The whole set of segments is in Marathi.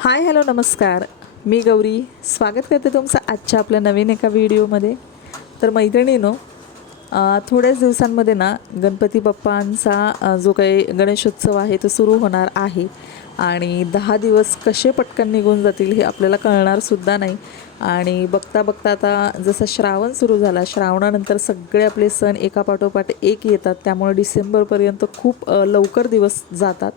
हाय हॅलो नमस्कार. मी गौरी स्वागत करते तुमचं आजच्या आपल्या नवीन एका व्हिडिओमध्ये. तर मैत्रिणींनो, थोड्याच दिवसांमध्ये ना गणपती बाप्पांचा जो काही गणेशोत्सव आहे तो सुरू होणार आहे आणि 10 दिवस कसे पटकन निघून जातील हे आपल्याला कळणारसुद्धा नाही. आणि बघता बघता आता जसं श्रावण सुरू झाला, श्रावणानंतर सगळे आपले सण एकापाठोपाठ एक येतात, त्यामुळे डिसेंबरपर्यंत खूप लवकर दिवस जातात.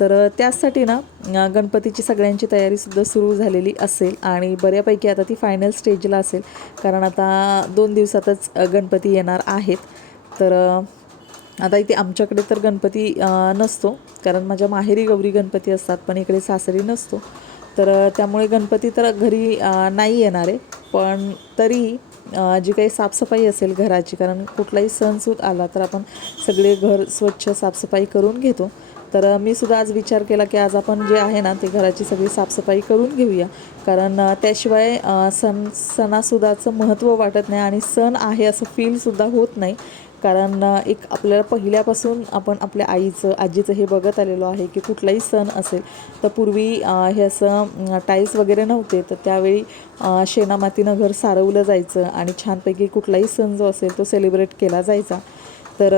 तर त्यासाठी ना गणपतीची सगळ्यांची तयारीसुद्धा सुरू झालेली असेल आणि बऱ्यापैकी आता ती फायनल स्टेजला असेल, कारण आता 2 दिवसातच गणपती येणार आहेत. तर आता इथे आमच्याकडे तर गणपती नसतो, कारण माझ्या माहेरी गौरी गणपती असतात, पण इकडे सासरी नसतो. तर त्यामुळे गणपती तर घरी नाही येणार आहे. पण तरीही जी काही साफसफाई असेल घराची, कारण कुठलाही सणसूद आला तर आपण सगळे घर स्वच्छ साफसफाई करून घेतो. तर मी सुद्धा आज विचार केला की आज आपण जे आहे ना ते घराची सगळी साफसफाई करून घेऊया, कारण त्याशिवाय सणासुदाचं महत्त्व वाटत नाही आणि सण आहे असं फीलसुद्धा होत नाही. कारण एक आपल्याला पहिल्यापासून आपण आपल्या आईचं आजीचं हे बघत आलेलो आहे की कुठलाही सण असेल तर पूर्वी हे असं टाईल्स वगैरे नव्हते, तर त्यावेळी शेणामातीनं घर सारवलं जायचं आणि छानपैकी कुठलाही सण जो असेल तो सेलिब्रेट केला जायचा. तर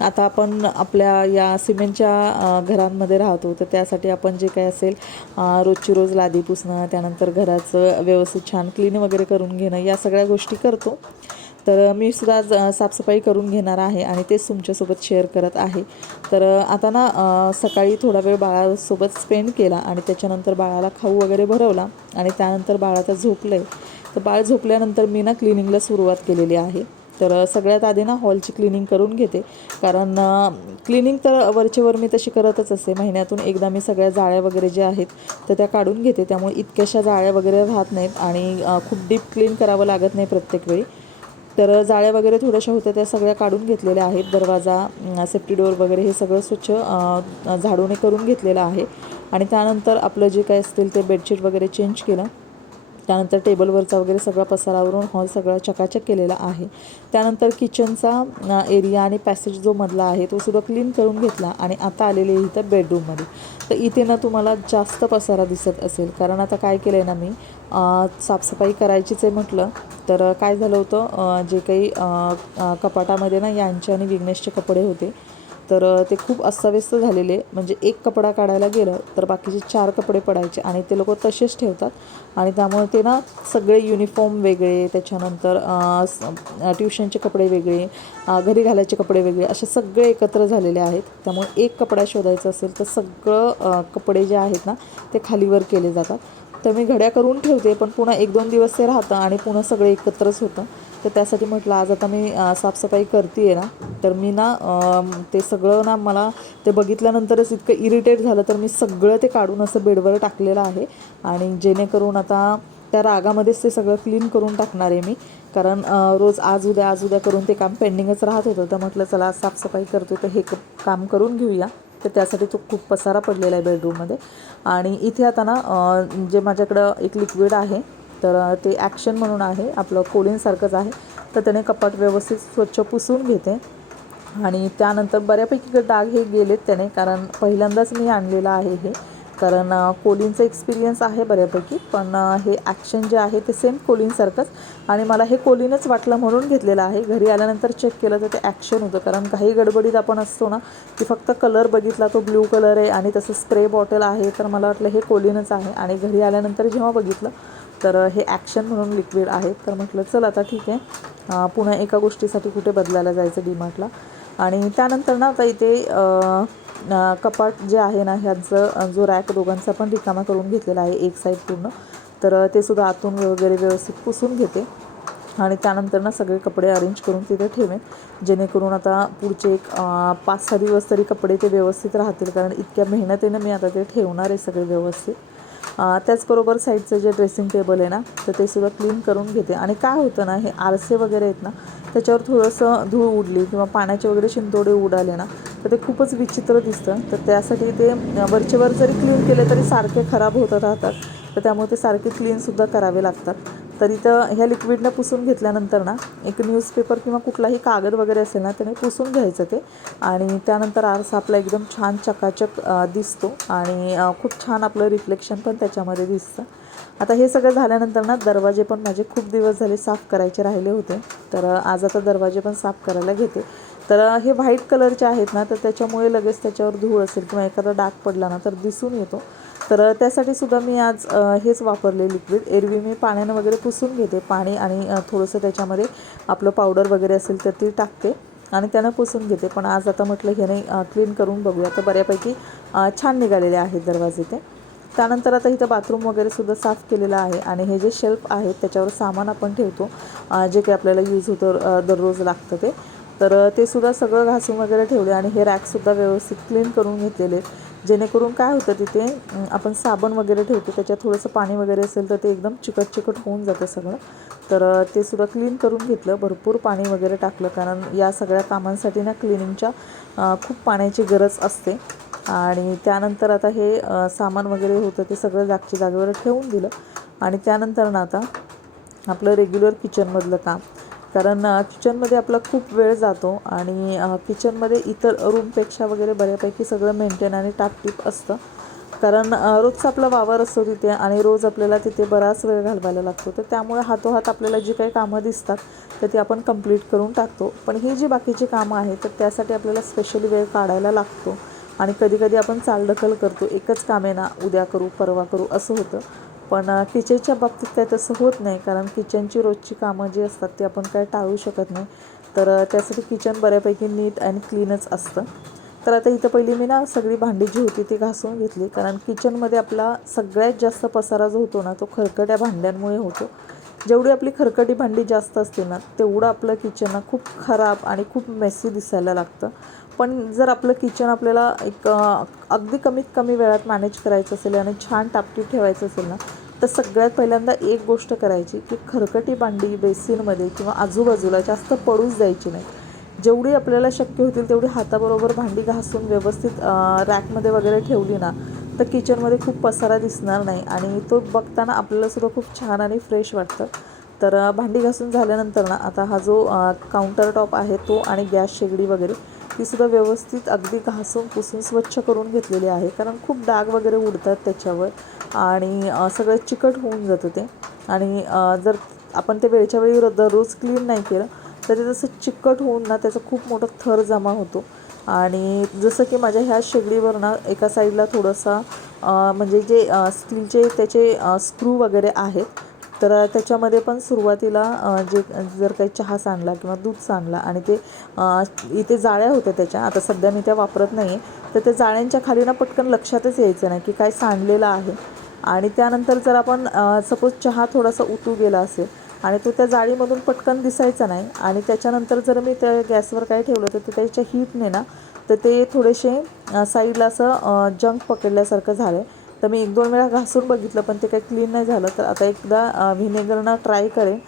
आता आपण आपल्या या सिमेंटच्या घरांमध्ये राहतो, तर त्यासाठी आपण जे काही असेल रोजची रोज लादी पुसणं, त्यानंतर घराचं व्यवस्थित छान क्लीन वगैरे करून घेणं, या सगळ्या गोष्टी करतो. तर मी सुद्धा आज साफसफाई करून घेणार आहे आणि तेच तुमच्यासोबत शेअर करत आहे. तर आता ना सकाळी थोडा वेळ बाळासोबत स्पेंड केला आणि त्याच्यानंतर बाळाला खाऊ वगैरे भरवला आणि त्यानंतर बाळ आता झोपलं आहे. तर बाळ झोपल्यानंतर मी ना क्लिनिंगला सुरुवात केलेली आहे. तर सगळ्यात आधी ना हॉलची क्लिनिंग करून घेते, कारण क्लिनिंग तर वरचेवर मी तशी करतच असते. महिन्यातून एकदा मी सगळ्या जाळ्या वगैरे ज्या आहेत तर त्या काढून घेते, त्यामुळे इतक्याशा जाळ्या वगैरे राहत नाहीत आणि खूप डीप क्लीन करावं लागत नाही प्रत्येक वेळी. तर जाळ्या वगैरे थोड्याशा होत्या त्या सगळ्या काढून घेतलेल्या आहेत. दरवाजा, सेफ्टी डोअर वगैरे हे सगळं स्वच्छ झाडूने करून घेतलेलं आहे. आणि त्यानंतर आपलं जे काय असतील ते बेडशीट वगैरे चेंज केलं. त्यानंतर टेबलवरचा वगैरे सगळा पसारावरून हॉल सगळा चकाचक केलेला आहे. त्यानंतर किचनचा एरिया आणि पॅसेज जो मधला आहे तो सुद्धा क्लीन करून घेतला आणि आता आलेले इथं बेडरूममध्ये. तर इथे ना तुम्हाला जास्त पसारा दिसत असेल, कारण आता काय केलं आहे ना मी साफसफाई करायचीच आहे म्हटलं, तर काय झालं होतं, जे काही कपाटामध्ये ना यांचे आणि विघ्नेशचे कपडे होते, तर ते खूप अस्ताव्यस्त झालेले. म्हणजे एक कपडा काढायला गेलं तर बाकीचे 4 कपडे पडायचे आणि ते लोक तसेच ठेवतात. आणि त्यामुळे ते ना सगळे युनिफॉर्म वेगळे, त्याच्यानंतर ट्युशनचे कपडे वेगळे, घरी घालायचे कपडे वेगळे, असे सगळे एकत्र झालेले आहेत. त्यामुळे एक कपडा शोधायचा असेल तर सगळं कपडे जे आहेत ना ते खालीवर केले जातात. तर मी घड्या करून ठेवते, पण पुन्हा 1-2 दिवस ते राहतं आणि पुन्हा सगळं एकत्रच होतं. तर त्यासाठी म्हटलं आज आता मी साफसफाई करते आहे ना, तर मी ना ते सगळं ना मला ते बघितल्यानंतरच इतकं इरिटेट झालं, तर मी सगळं ते काढून असं बेडवर टाकलेलं आहे. आणि जेणेकरून आता त्या रागामध्येच ते सगळं क्लीन करून टाकणार आहे मी, कारण रोज आज उद्या करून ते काम पेंडिंगच राहत होतं. तर म्हटलं चला आज साफसफाई करतो तर हे काम करून घेऊया. तर त्यासाठी तो खूप पसारा पडलेला आहे बेडरूममध्ये. आणि इथे आता ना जे माझ्याकडं एक लिक्विड आहे, तर ते ॲक्शन म्हणून आहे, आपलं कोलिनसारखंच आहे. तर त्याने कपाट व्यवस्थित स्वच्छ पुसून घेते आणि त्यानंतर बऱ्यापैकी डाग हे गेलेत त्याने, कारण पहिल्यांदाच मी आणलेलं आहे हे. कारण कोलिनचा एक्सपिरियन्स आहे बऱ्यापैकी, पण हे ॲक्शन जे आहे ते सेम कोलिनसारखंच आणि मला हे कोलिनच वाटलं म्हणून घेतलेलं आहे. घरी आल्यानंतर चेक केलं तर ते ॲक्शन होतं, कारण काही गडबडीत आपण असतो ना की फक्त कलर बघितला तो ब्ल्यू कलर आहे आणि तसं स्प्रे बॉटल आहे, तर मला वाटलं हे कोलिनच आहे. आणि घरी आल्यानंतर जेव्हा बघितलं तर हे ॲक्शन म्हणून लिक्विड आहे. तर म्हटलं चल आता ठीक आहे, पुन्हा एका गोष्टीसाठी कुठे बदलायला जायचं डीमार्टला. आणि त्यानंतर ना आता इथे कपाट जे आहे ना ह्यांचं जो रॅक दोघांचा पण रिकामा करून घेतलेला आहे एक साईड पूर्ण. तर ते सुद्धा आतून वगैरे व्यवस्थित पुसून घेते आणि त्यानंतर ना सगळे कपडे अरेंज करून तिथे ठेवेन, जेणेकरून आता पुढचे एक 5-6 दिवस तरी कपडे ते व्यवस्थित राहतील, कारण इतक्या मेहनतीनं मी आता ते ठेवणार आहे सगळे व्यवस्थित. त्याचबरोबर साईडचं जे ड्रेसिंग टेबल आहे ना तर ते सुद्धा क्लीन करून घेते. आणि काय होतं ना, हे आरसे वगैरे आहेत ना त्याच्यावर थोडंसं धूळ उडली किंवा पाण्याचे वगैरे शिंतोडे उडाले ना तर ते खूपच विचित्र दिसतं. तर त्यासाठी ते वरचेवर जरी क्लीन केले तरी सारखे खराब होत राहतात, तर त्यामुळे ते सारखे क्लीनसुद्धा करावे लागतात. तर इथं ह्या लिक्विडनं पुसून घेतल्यानंतर ना एक न्यूजपेपर किंवा कुठलाही कागद वगैरे असेल ना त्याने पुसून घ्यायचं ते, आणि त्यानंतर आरसा आपला एकदम छान चकाचक दिसतो आणि खूप छान आपलं रिफ्लेक्शन पण त्याच्यामध्ये दिसतं. आता हे सगळं झाल्यानंतर ना दरवाजे पण माझे खूप दिवस झाले साफ़ करायचे राहिले होते, तर आज आता दरवाजे पण साफ़ करायला घेते. तर हे व्हाईट कलरचे आहेत ना, तर त्याच्यामुळे लगेच त्याच्यावर धूळ असेल किंवा एखादा डाग पडला ना तर दिसून येतो. तर त्यासाठी सुद्धा मी आज हेच वापरले लिक्विड. एरवी मी पाण्यानं वगैरे पुसून घेते, पाणी आणि थोडंसं त्याच्यामध्ये आपलं पावडर वगैरे असेल तर ती टाकते आणि त्यानं पुसून घेते. पण आज आता म्हटलं ह्याने क्लीन करून बघूया. तर बऱ्यापैकी छान निघालेले आहेत दरवाजे ते. त्यानंतर आता इथं बाथरूम वगैरे सुद्धा साफ़ केलेलं आहे आणि हे जे शेल्फ आहेत त्याच्यावर सामान आपण ठेवतो जे काही आपल्याला यूज होतं दररोज लागतं ते, तर ते सुद्धा सगळं घासून वगैरे ठेवले आणि हे रॅकसुद्धा व्यवस्थित क्लीन करून घेतलेले, जेणेकरून काय होतं तिथे आपण साबण वगैरे ठेवतो त्याच्यात थोडंसं पाणी वगैरे असेल तर ते एकदम चिकट चिकट होऊन जातं सगळं. तर ते सुद्धा क्लीन करून घेतलं, भरपूर पाणी वगैरे टाकलं, कारण या सगळ्या कामांसाठी ना क्लिनिंगच्या खूप पाण्याची गरज असते. आणि त्यानंतर आता हे सामान वगैरे होतं ते सगळं जागच्या जागेवर ठेवून दिलं. आणि त्यानंतर ना आता आपलं रेग्युलर किचनमधलं काम, कारण किचनमध्ये आपला खूप वेळ जातो आणि किचनमध्ये इतर रूमपेक्षा वगैरे बऱ्यापैकी सगळं मेंटेन आणि टापटीप असतं, कारण रोजचा आपला वावर असतो तिथे आणि रोज आपल्याला तिथे बराच वेळ घालवायला लागतो. तर त्यामुळे हातोहात आपल्याला जी काही कामं दिसतात तर ती आपण कंप्लीट करून टाकतो. पण ही जी बाकीची कामं आहेत तर त्यासाठी आपल्याला स्पेशली वेळ काढायला लागतो आणि कधीकधी आपण चालढकल करतो, एकच कामे ना उद्या करू परवा करू असं होतं. पण किचनच्या बाबतीत काय तसं होत नाही, कारण किचनची रोजची कामं जी असतात ती आपण काय टाळू शकत नाही. तर त्यासाठी किचन बऱ्यापैकी नीट आणि क्लीनच असतं. तर आता इथं पहिली मी ना सगळी भांडी जी होती ती घासून घेतली, कारण किचनमध्ये आपला सगळ्यात जास्त पसारा जो होतो ना तो खरकट्या भांड्यांमुळे होतो. जेवढी आपली खरकटी भांडी जास्त असते ना तेवढं आपलं किचन ना खूप खराब आणि खूप मेसी दिसायला लागतं. पण जर आपलं किचन आपल्याला एक अगदी कमीत कमी वेळात मॅनेज करायचं असेल आणि छान टापटीप ठेवायचं असेल ना, तर सगळ्यात पहिल्यांदा एक गोष्ट करायची की खरकटी भांडी बेसिनमध्ये किंवा आजूबाजूला जास्त पडूच द्यायची नाही. जेवढी आपल्याला शक्य होतील तेवढी हाताबरोबर भांडी घासून व्यवस्थित रॅकमध्ये वगैरे ठेवली ना तर किचनमध्ये खूप पसारा दिसणार नाही आणि तो बघताना आपल्यालासुद्धा खूप छान आणि फ्रेश वाटतं. तर भांडी घासून झाल्यानंतर ना आता हा जो काउंटर टॉप आहे तो आणि गॅस शेगडी वगैरे तीसुद्धा व्यवस्थित अगदी घासून पुसून स्वच्छ करून घेतलेली आहे, कारण खूप डाग वगैरे उडतात त्याच्यावर आणि सगळं चिकट होऊन जातं ते. आणि जर आपण ते वेळच्या वेळी दररोज क्लीन नाही केलं तर ते तसं चिकट होऊन ना त्याचा खूप मोठा थर जमा होतो. आणि जसं की माझ्या ह्या शेगडीवर ना एका साईडला थोडंसा म्हणजे जे स्टीलचे त्याचे स्क्रू वगैरे आहेत, तर त्याच्यामध्ये पण सुरुवातीला जे जर काही चहा सांडला किंवा दूध सांडला आणि ते इथे जाळ्या होत्या त्याच्या, आता सध्या मी त्या वापरत नाही आहे, तर त्या जाळ्यांच्या खाली ना पटकन लक्षातच यायचं नाही की काय सांडलेलं आहे. आणि त्यानंतर जर आपण सपोज चहा थोडासा उतू गेला असेल आणि तो त्या जाळीमधून पटकन दिसायचा नाही आणि त्याच्यानंतर जर मी त्या गॅसवर काय ठेवलं तर ते त्याच्या हीटने ना तर ते थोडेसे साईडला असं जंक पकडल्यासारखं झालं आहे. तर मी 1-2 वेळा घासून बघितलं पण ते काही क्लीन नाही झालं. तर आता एकदा व्हिनेगरनं ट्राय करेन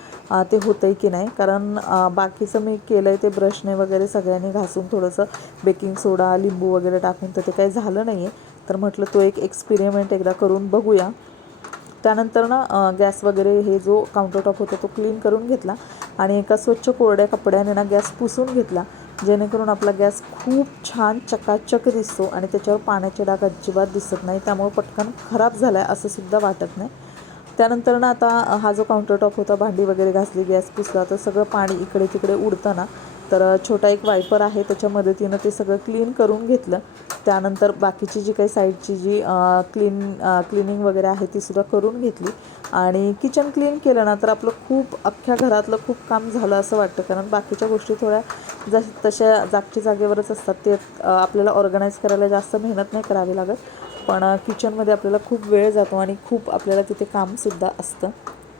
ते होतं आहे की नाही, कारण बाकीचं मी केलं आहे ते ब्रशने वगैरे सगळ्यांनी घासून थोडंसं बेकिंग सोडा लिंबू वगैरे टाकून तर ते काही झालं नाही आहे. तर म्हटलं तो एक एक्सपेरिमेंट एकदा करून बघूया. त्यानंतर ना गॅस वगैरे हे जो काउंटरटॉप होता तो क्लीन करून घेतला आणि एका स्वच्छ कोरड्या कपड्याने ना गॅस पुसून घेतला, जेणेकरून आपला गॅस खूप छान चकाचक दिसतो आणि त्याच्यावर पाण्याचे डाग अजिबात दिसत नाही, त्यामुळे पटकन खराब झाला आहे असं सुद्धा वाटत नाही. त्यानंतर ना आता हा जो काउंटरटॉप होता भांडी वगैरे घासली गॅस पुसला तर सगळं पाणी इकडे तिकडे उडतं ना, तर छोटा एक वायपर आहे त्याच्या मदतीनं ते सगळं क्लीन करून घेतलं. त्यानंतर बाकीची जी काही साईडची जी क्लिनिंग वगैरे आहे तीसुद्धा करून घेतली आणि किचन क्लीन केलं ना तर आपलं खूप अख्ख्या घरातलं खूप काम झालं असं वाटतं, कारण बाकीच्या गोष्टी थोड्या तशा जागच्या जागेवरच असतात. ते आपल्याला ऑर्गनाईज करायला जास्त मेहनत नाही करावी लागत, पण किचनमध्ये आपल्याला खूप वेळ जातो आणि खूप आपल्याला तिथे कामसुद्धा असतं.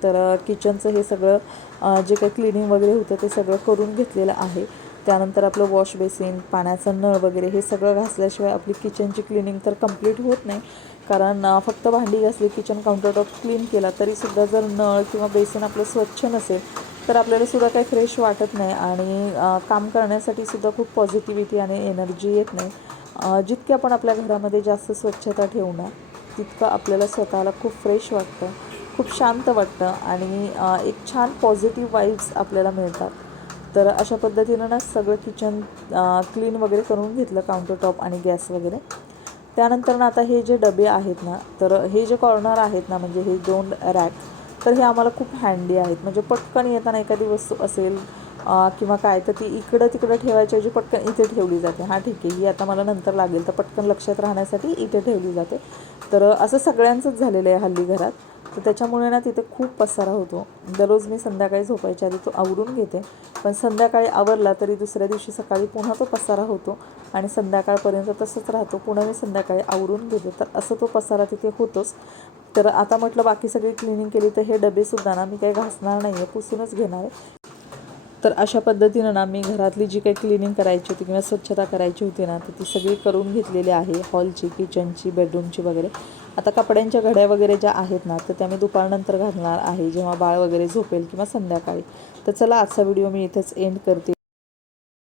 तर किचनचं हे सगळं जे काही क्लिनिंग वगैरे होतं ते सगळं करून घेतलेलं आहे. त्यानंतर आपलं वॉश बेसिन पाण्याचा नळ वगैरे हे सगळं घासल्याशिवाय आपली किचनची क्लिनिंग तर कंप्लीट होत नाही, कारण फक्त भांडी घासली किचन काउंटरटॉप क्लीन केला तरीसुद्धा जर नळ किंवा बेसिन आपलं स्वच्छ नसेल तर आपल्यालासुद्धा काही फ्रेश वाटत नाही आणि काम करण्यासाठी सुद्धा खूप पॉझिटिव्हिटी आणि एनर्जी येत नाही. जितके आपण आपल्या घरामध्ये जास्त स्वच्छता ठेवू ना तितकं आपल्याला स्वतःला खूप फ्रेश वाटतं, खूप शांत वाटतं आणि एक छान पॉझिटिव्ह वाईब्स आपल्याला मिळतात. तर अशा पद्धतीनं ना सगळं किचन क्लीन वगैरे करून घेतलं, काउंटरटॉप आणि गॅस वगैरे. त्यानंतर ना आता हे जे डबे आहेत ना, तर हे जे कॉर्नर आहेत ना, म्हणजे हे 2 रॅक, तर हे आम्हाला खूप हँडी आहेत. म्हणजे पटकन येताना एखादी वस्तू असेल किंवा काय, तर ती इकडं तिकडं ठेवायच्या ऐवजी पटकन इथे ठेवली जाते. हां ठीक आहे, ही आता मला नंतर लागेल, तर पटकन लक्षात राहण्यासाठी इथे ठेवली जाते. तर असं सगळ्यांचंच झालेलं आहे हल्ली घरात. तर त्याच्यामुळे ना तिथे खूप पसारा होतो. दररोज मी संध्याकाळी झोपायच्या आधी तो आवरून घेते, पण संध्याकाळी आवरला तरी दुसऱ्या दिवशी सकाळी पुन्हा तो पसारा होतो आणि संध्याकाळपर्यंत तसंच राहतो. पुन्हा मी संध्याकाळी आवरून घेते, तर असं तो पसारा तिथे होतोच. तर आता म्हटलं बाकी सगळी क्लिनिंग केली, तर हे डबेसुद्धा ना मी काही घासणार नाही आहे, पुसूनच घेणार आहे. तर अशा पद्धतीनं ना मी घरातली जी काही क्लिनिंग करायची होती किंवा स्वच्छता करायची होती ना, तर ती सगळी करून घेतलेली आहे. हॉलची, किचनची, बेडरूमची वगैरे. आता कपड्यांच्या घड्या वगैरे ज्या आहेत ना, तर त्या मी दुपारनंतर घालणार आहे, जेव्हा बाळ वगैरे झोपेल किंवा संध्याकाळी. तर चला आजचा व्हिडिओ मी इथेच एंड करते.